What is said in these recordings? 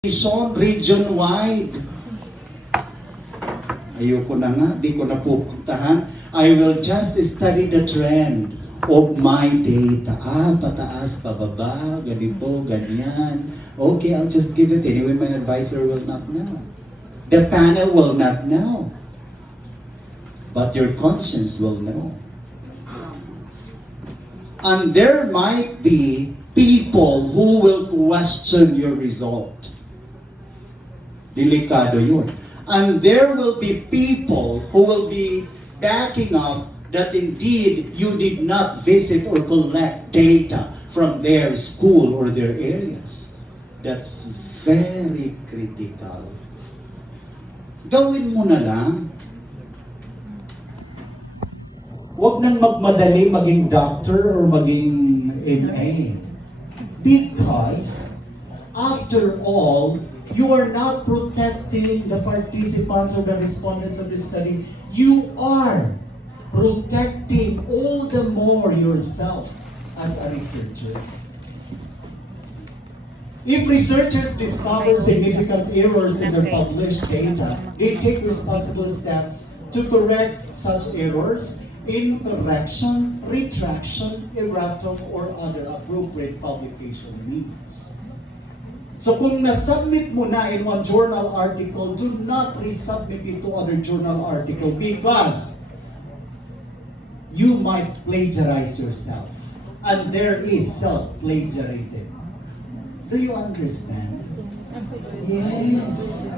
region-wide. Ayoko na nga, di ko na pupuntahan. I will just study the trend of my data. Pataas, pababa, ganito, ganyan. Okay, I'll just give it. Anyway, my advisor will not know. The panel will not know. But your conscience will know. And there might be people who will question your result. Delikado yun. And there will be people who will be backing up that indeed you did not visit or collect data from their school or their areas. That's very critical. Gawin mo na lang. Huwag nang magmadali maging doctor or maging MA. Because, after all, you are not protecting the participants or the respondents of the study. You are protecting all the more yourself as a researcher. If researchers discover significant errors in the published data, they take responsible steps to correct such errors in correction, retraction, erratum, or other appropriate publication means. So kung na-submit mo na in one journal article, do not resubmit it to other journal article because you might plagiarize yourself. And there is self-plagiarism. Do you understand? Yes.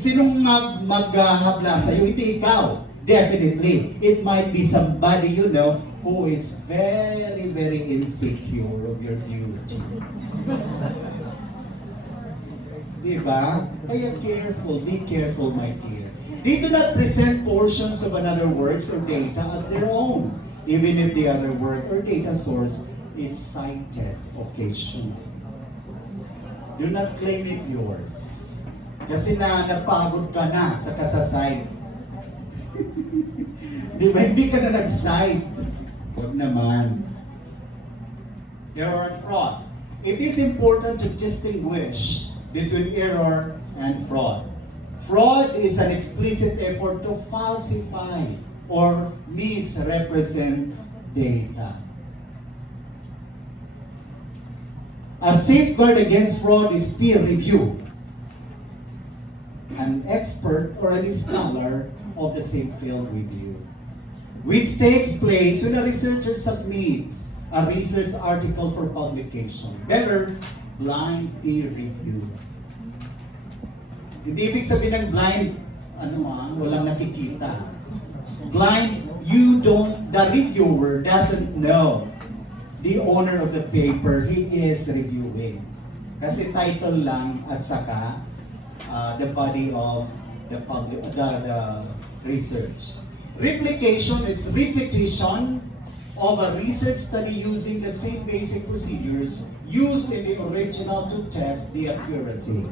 Sinong maghabla sa'yo? Hindi ikaw. Definitely. It might be somebody you know who is very, very insecure of your beauty. Diba? Kaya careful, be careful, my dear. They do not present portions of another works or data as their own, even if the other work or data source is cited occasionally. Do not claim it yours. Kasi napagod ka na sa kasasite. Diba? Hindi ka na nag-cite. Huwag naman. Error and fraud. It is important to distinguish between error and fraud. Fraud is an explicit effort to falsify or misrepresent data. A safeguard against fraud is peer review. An expert or a scholar of the same field with you, which takes place when a researcher submits a research article for publication. Better, blind peer review. Hindi ibig sabihin ng blind, walang nakikita. Blind, the reviewer doesn't know the owner of the paper he is reviewing. Kasi title lang at saka the body of the research. Replication is repetition of a research study using the same basic procedures used in the original to test the accuracy.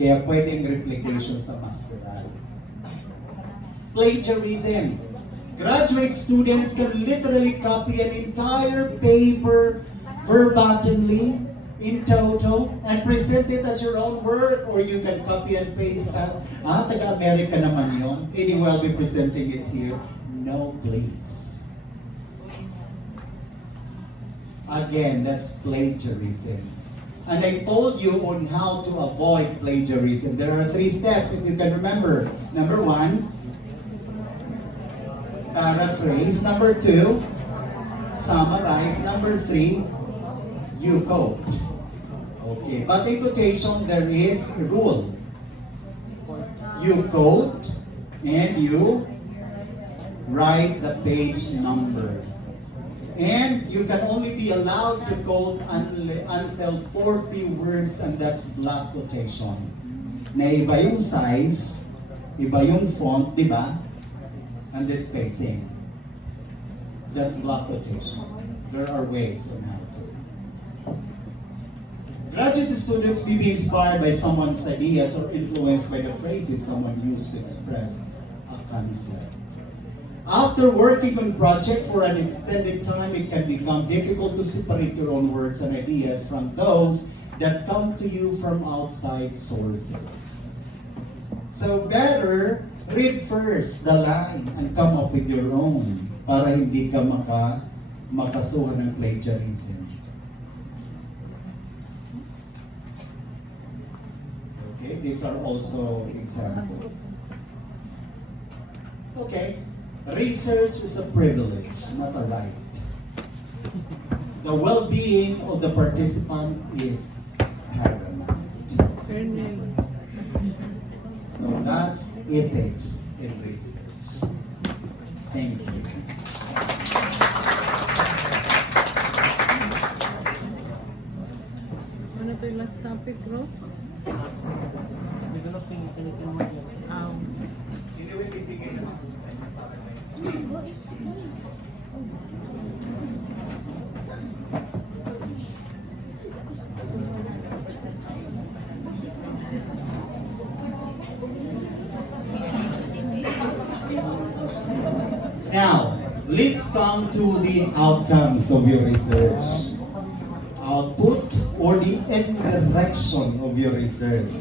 Kaya pwedeng replication sa masteral. Plagiarism. Graduate students can literally copy an entire paper verbatimly in toto and present it as your own work, or you can copy and paste as, taga-America naman yun. Anyway, I'll be presenting it here. No, please. Again, that's plagiarism. And I told you on how to avoid plagiarism. There are 3 steps, if you can remember. Number 1, paraphrase. Number 2, summarize. Number 3, you quote. Okay, but in quotation, there is a rule. You quote and you write the page number. And you can only be allowed to quote until 40 words, and that's block quotation. May iba yung size, iba yung font, di ba? And the spacing. That's block quotation. There are ways on how to. Graduate students may be inspired by someone's ideas or influenced by the phrases someone used to express a concept. After working on project for an extended time, it can become difficult to separate your own words and ideas from those that come to you from outside sources. So better read first the line and come up with your own para hindi ka makasuhan ng plagiarism. Okay, these are also examples. Okay, research is a privilege, not a right. The well-being of the participant is paramount. So that's ethics in research. Thank you. Ano to yung last topic, bro? Now, let's come to the outcomes of your research. Output or the end direction of your research.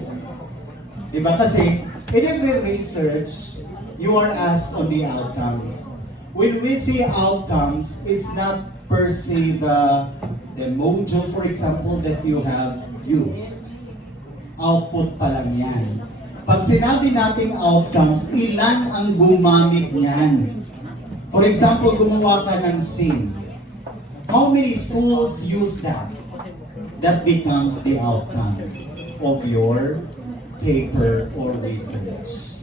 Diba kasi, in every research, you are asked on the outcomes. When we say outcomes, it's not per se the module, for example, that you have used. Output pa lang yan. Pag sinabi nating outcomes, ilan ang gumamit niyan? For example, gumawa ka ng SIM. How many schools use that? That becomes the outcomes of your paper or research.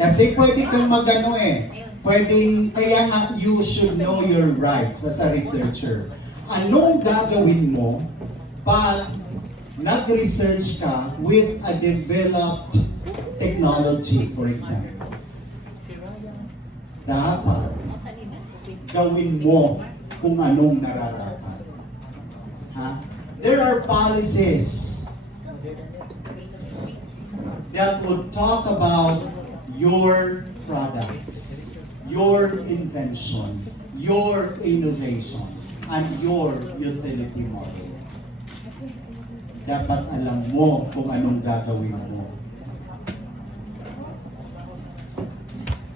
Kasi pwede kang magano pwedeng, kaya nga you should know your rights as a researcher. Anong gagawin mo pag nag-research ka with a developed technology, for example? Dapat gawin mo kung anong nararapat. Ha? There are policies that would talk about your products, your invention, your innovation, and your utility model. Dapat alam mo kung anong gagawin mo.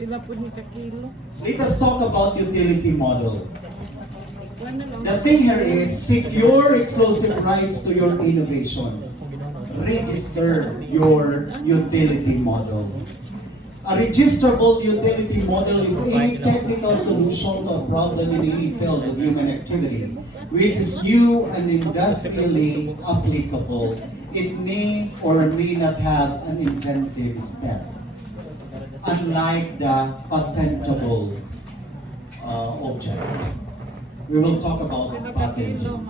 Pila po ni kakilo. Let us talk about utility model. The thing here is secure exclusive rights to your innovation. Register your utility model. A registrable utility model is any technical solution to a problem in any field of human activity, which is new and industrially applicable. It may or may not have an inventive step, unlike the patentable object. We will talk about patenting.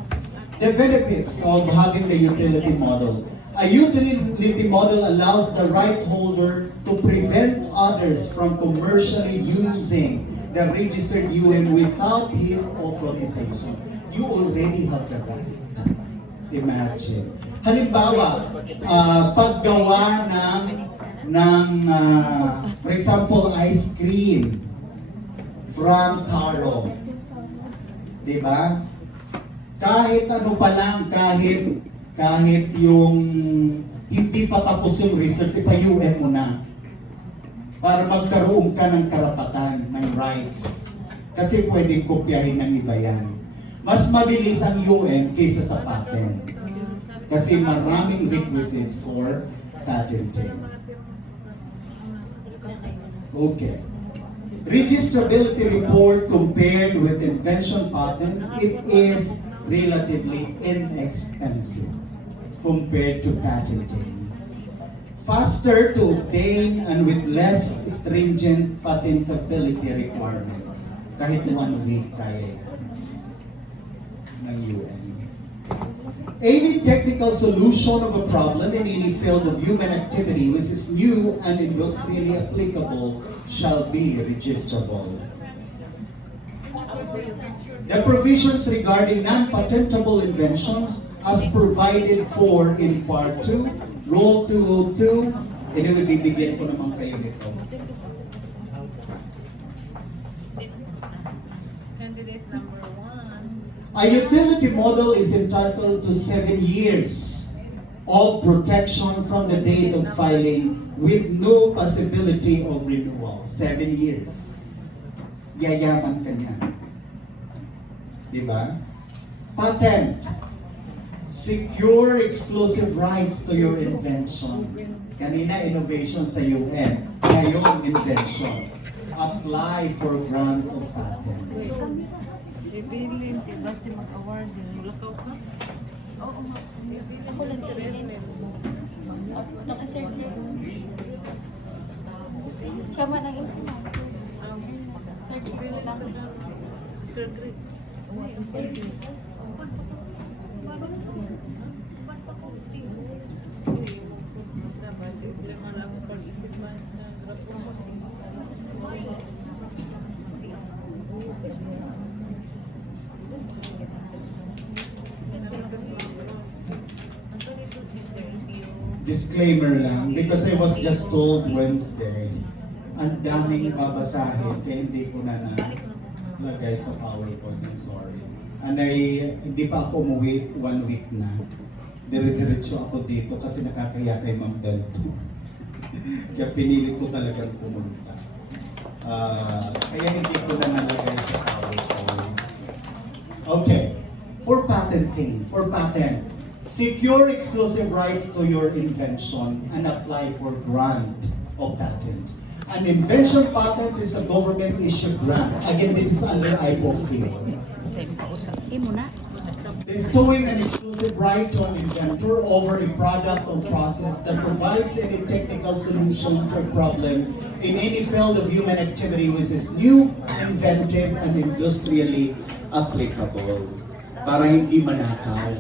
The benefits of having the utility model. A utility model allows the right holder to prevent others from commercially using the registered UN without his authorization. You already have the right. Imagine. Halimbawa, paggawa for example, ice cream from taro. Diba? Kahit ano pa lang, kahit yung hindi pa tapos yung research, ipa-UN mo na para magkaroon ka ng karapatan, ng rights. Kasi pwedeng kopyahin ng iba yan. Mas mabilis ang UN kaysa sa patent. Kasi maraming requisites for patenting. Okay. Registrability report compared with invention patents, it is relatively inexpensive compared to patenting. Faster to obtain and with less stringent patentability requirements. Kahit 1 week kaya ng UN. Any technical solution of a problem in any field of human activity which is new and industrially applicable shall be registrable. The provisions regarding non-patentable inventions as provided for in Part 2, Rule 202, anyway, bibigyan ko naman kayo nito. Candidate number 1. A utility model is entitled to 7 years of protection from the date of filing with no possibility of renewal. 7 years. Yayaman ka niya. Diba? Patent. Secure exclusive rights to your invention. Kanina, innovation sa UN. Ngayon, invention. Apply for grant of patent. Bibilin, basta mag-award din. Lakaw ka? Oo, ako lang sa rin. Naka-circle. Sama na yung sila. Circle lang. Circle. Basta problema lang ang pag-isip mas na grapo. Disclaimer lang, because I was just told Wednesday, ang daming babasahin, kaya hindi ko na nalagay sa PowerPoint. I'm sorry. And hindi pa ako umuwi 1 week na. Dire-diretso ako dito kasi nakakaya kay Ma'am Bel. Kaya pinilit ko talagang pumunta. Kaya hindi ko na nalagay sa PowerPoint. Okay. For patenting, for patent, secure exclusive rights to your invention and apply for grant of patent. An invention patent is a government-issued grant. Again, this is under IPO field. Bestowing an exclusive right to an inventor over a product or process that provides any technical solution to a problem in any field of human activity which is new, inventive, and industrially applicable. Para hindi manakaw.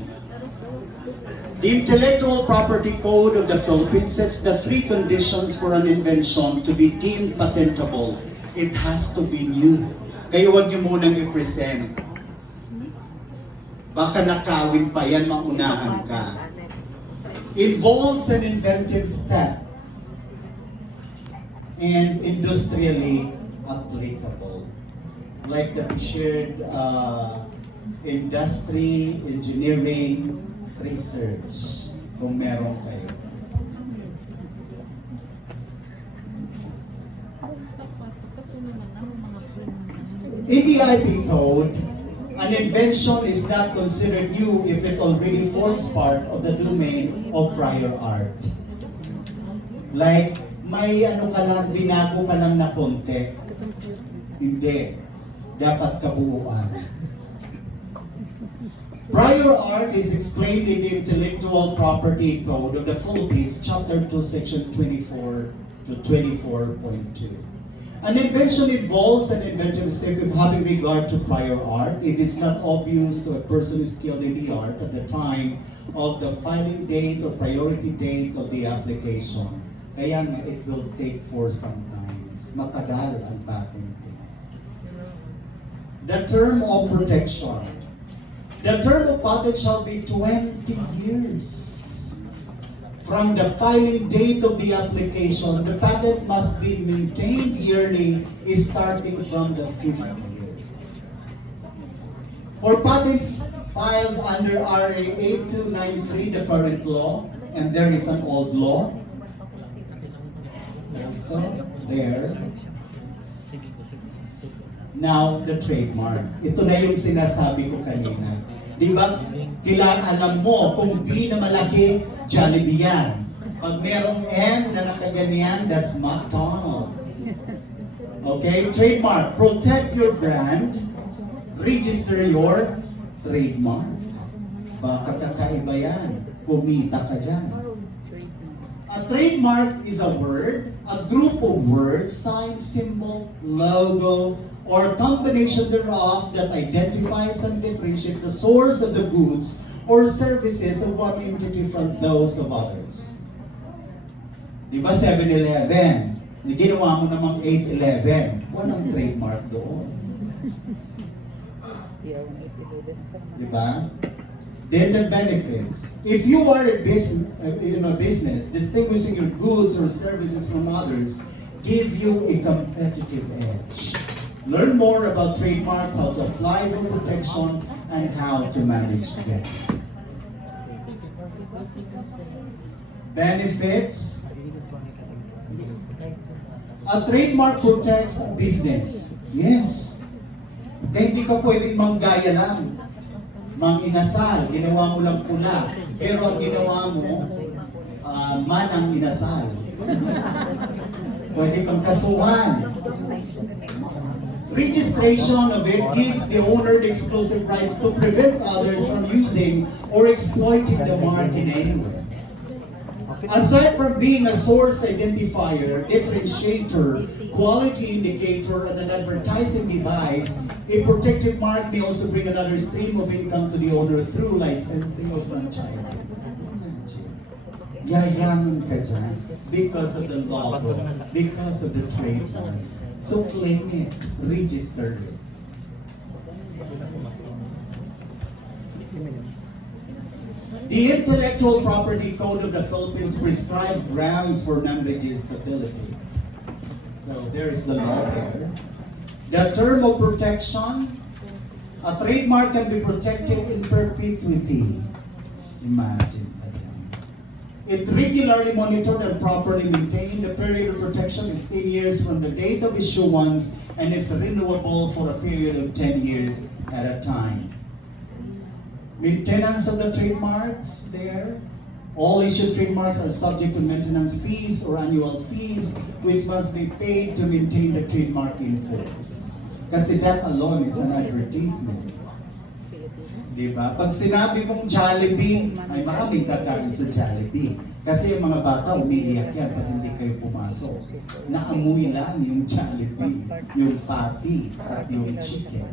The Intellectual Property Code of the Philippines sets the 3 conditions for an invention to be deemed patentable. It has to be new. Kaya huwag niyo munang i-present. Baka nakawin pa yan, maunahan ka. Involves an inventive step and industrially applicable. Like the shared industry, engineering, research, kung meron kayo. In the IP code, an invention is not considered new if it already forms part of the domain of prior art. Like, may ano ka lang, binago ka lang na konti. Hindi. Dapat kabuuan. Prior art is explained in the Intellectual Property Code of the Philippines, Chapter 2, Section 24 to 24.2. An invention involves an inventive step in having regard to prior art. It is not obvious to a person skilled in the art at the time of the filing date or priority date of the application. Kaya nga, it will take for some times. Matagal ang patent. The term of protection. The term of patent shall be 20 years. From the filing date of the application, the patent must be maintained yearly, starting from the 5th year. For patents filed under RA 8293, the current law, and there is an old law, also there. Now, the trademark. Ito na yung sinasabi ko kanina. Di ba, alam mo, kung B na malaki, Jollibee yan. Pag merong M na nakaganyan, that's McDonald's. Okay? Trademark. Protect your brand. Register your trademark. Baka kakaiba yan. Kumita ka dyan. A trademark is a word, a group of words, sign, symbol, logo, or combination thereof that identifies and differentiates the source of the goods or services of one entity from those of others. Di ba 7-Eleven? Ginawa mo namang 8-Eleven. Walang trademark doon. Di ba? Then the benefits. If you are a business, distinguishing your goods or services from others, give you a competitive edge. Learn more about trademarks, how to apply for protection, and how to manage them. Benefits. A trademark protects a business. Yes. Kaya hindi ka pwedeng manggaya lang. Mang-inasal, ginawa mo lang pula. Pero ang ginawa mo, manang inasal. Pwede kang kasuhan. Registration of it gives the owner the exclusive rights to prevent others from using or exploiting the mark in any way. Aside from being a source identifier, differentiator, quality indicator, and an advertising device, a protected mark may also bring another stream of income to the owner through licensing or franchising. Yayaman ka dyan because of the logo, because of the trademark. So claim it, register it. The Intellectual Property Code of the Philippines prescribes grounds for non-registrability. So there is the law there. The term of protection, a trademark can be protected in perpetuity. Imagine. It regularly monitored and properly maintained. The period of protection is 10 years from the date of issuance and is renewable for a period of 10 years at a time. Maintenance of the trademarks there. All issued trademarks are subject to maintenance fees or annual fees which must be paid to maintain the trademark in force. Kasi that alone is an advertisement. Diba? Pag sinabi kong Jollibee, ay maraming kakain sa Jollibee. Kasi yung mga bata umiiyak yan pag hindi kayo pumasok. Naamoy lang yung Jollibee, yung patty, at yung chicken.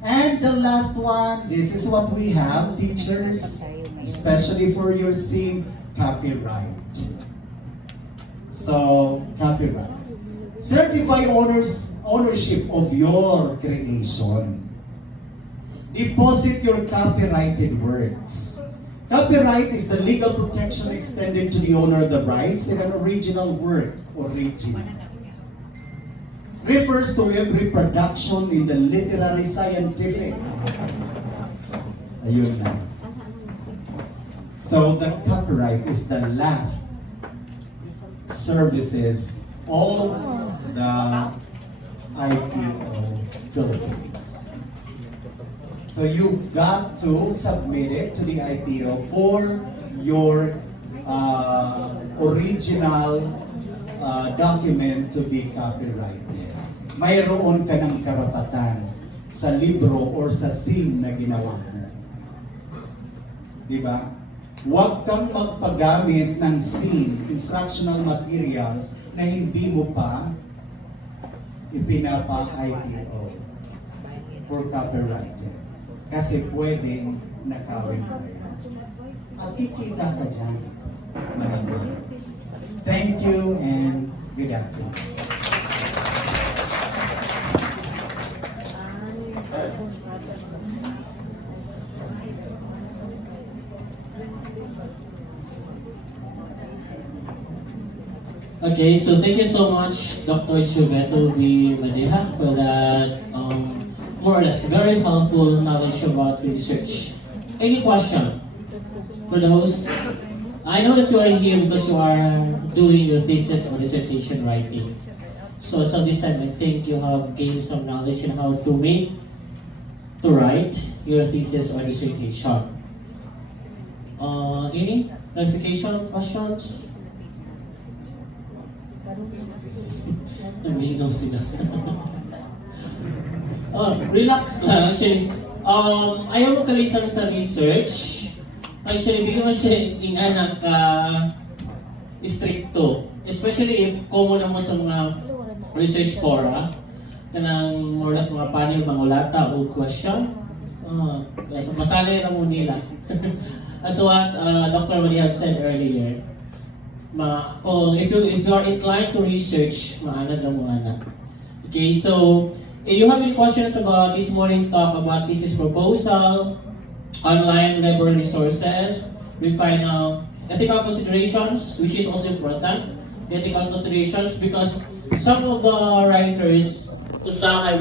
And the last one, this is what we have, teachers, especially for your SIM, copyright. So, copyright. Certify ownership of your creation. Deposit your copyrighted works. Copyright is the legal protection extended to the owner of the rights in an original work or regime. Refers to every production in the literary, scientific. Ayun na. So the copyright is the last services of the IPO Philippines. So you got to submit it to the IPO for your original document to be copyrighted. Mayroon ka ng karapatan sa libro or sa SIM na ginawa mo. Diba? Huwag kang magpagamit ng SIM, instructional materials, na hindi mo pa ipinapa-IPO for copyright. Kasi pwedeng nakawin ka. At kikita ka dyan. Maraming. Thank you and good afternoon. Okay, so thank you so much, Dr. Chuveto V. Madeja, for that more or less very helpful knowledge about research. Any question for the host? I know that you are here because you are doing your thesis or dissertation writing. So this time I think you have gained some knowledge on how to write your thesis or dissertation. Any clarification questions? Naminaw sila. Relax lang. Actually, ayaw mo kalisan sa research. Actually, hindi naman siya inganak stricto. Especially if common mo sa mga research fora, kanang more or less mga panel, mangulata o question. So, masanay na mo nila. As what Dr. Madeja said earlier, if you are inclined to research, maanad lang mo anak. Okay, so if you have any questions about this morning talk about thesis proposal, online library resources, we find ethical considerations, which is also important, ethical considerations because some of the writers, Ustakay,